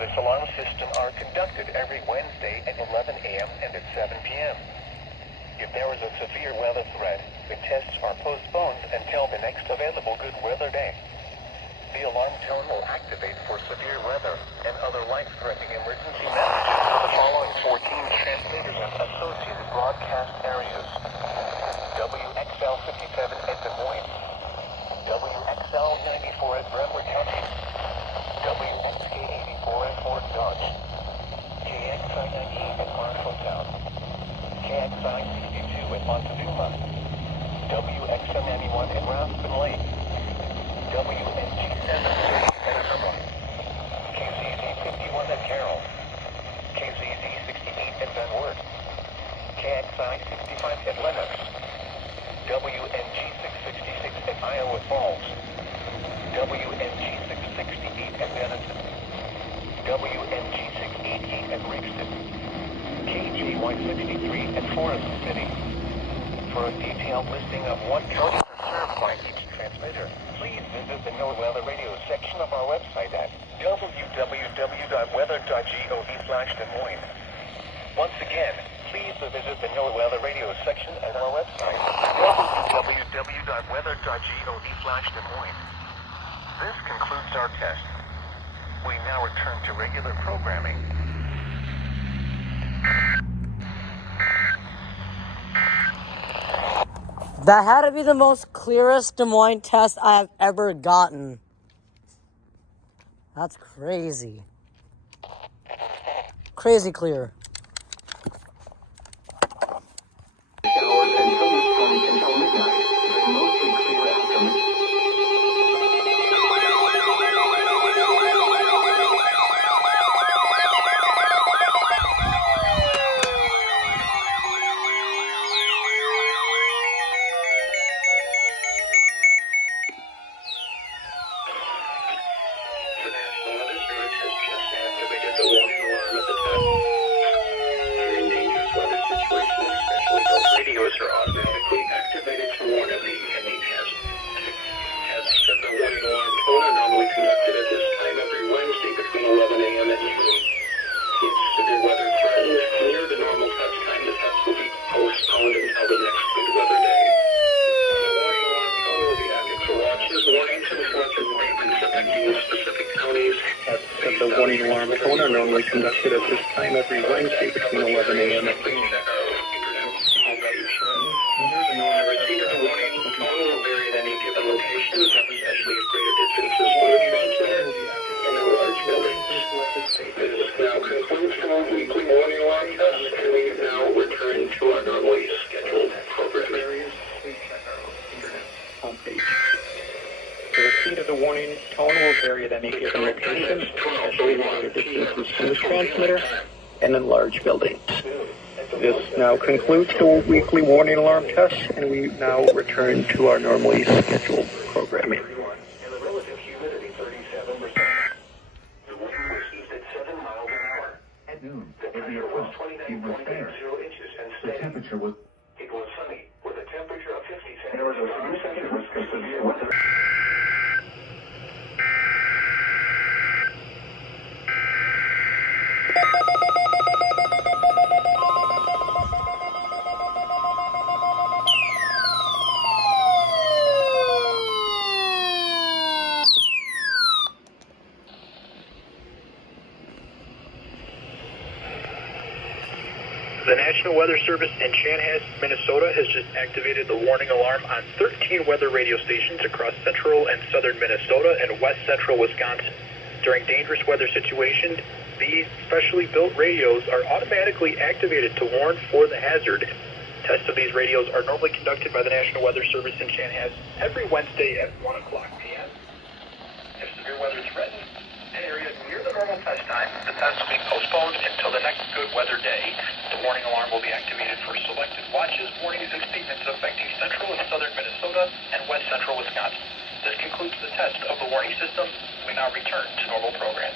this alarm system are conducted every Wednesday at 11 a.m. and at 7 p.m. If there is a severe weather threat, the tests are postponed until the next available good weather day. The alarm tone will activate for severe weather and other life-threatening emergency messages for the following 14 transmitters and associated broadcast areas. WXL 57 at Des Moines, WXL 94 at Brentwood County, WXK 84 at Fort Dodge, KXI 98 at Marshalltown, KXI 62 at Montezuma, WXM 91 at Raspen Lake, WNG 7 at Irvine, KZZ 51 at Carroll, KZZ 68 at Van Wert, KXI 65 at Lennox, WNG 666 at Iowa Falls, WNG 668 at Denison, WNG 688 at Rixton, KJY 63 at Forest City. For a detailed listing of what counties are served by each transmitter, please visit the NOAA Radio section of our website at www.weather.gov/Des Moines. Once again, please visit the NOAA Radio section at our website, www.weather.gov/Des Moines. This concludes our test. We now return to regular programming. That had to be the most clearest Des Moines test I have ever gotten. That's crazy. Crazy clear. Radios are automatically activated to warn of the impending test. Tests of the warning alarm tone are normally conducted at this time every Wednesday between 11 a.m. and noon. If severe weather threatens near the normal test time, the test will be postponed until the next good weather day. The warning alarm tone will be active for watches, warnings, and threats of rains affecting specific counties. Tests of the warning alarm tone are normally conducted at this time every Wednesday between 11 a.m. and noon. Weekly morning alarm test, and we now return to our normally scheduled programming. Homepage. The receipt of the warning tone will vary at any given location, especially longer distances from the transmitter and in large buildings. This now concludes the weekly warning alarm test, and we now return to our normally scheduled programming. Noon, every approach, he was there. The temperature was... It was sunny, with a temperature of 50 centigrade. There was a significant risk of severe weather. The National Weather Service in Chanhassen, Minnesota has just activated the warning alarm on 13 weather radio stations across central and southern Minnesota and west central Wisconsin. During dangerous weather situations, these specially built radios are automatically activated to warn for the hazard. Tests of these radios are normally conducted by the National Weather Service in Chanhassen every Wednesday at 1 o'clock p.m. If severe weather threatens an area near the normal test time, the test will be postponed until the next good weather day. The warning alarm will be activated for selected watches, warnings, and statements affecting central and southern Minnesota and west central Wisconsin. This concludes the test of the warning system. We now return to normal programming.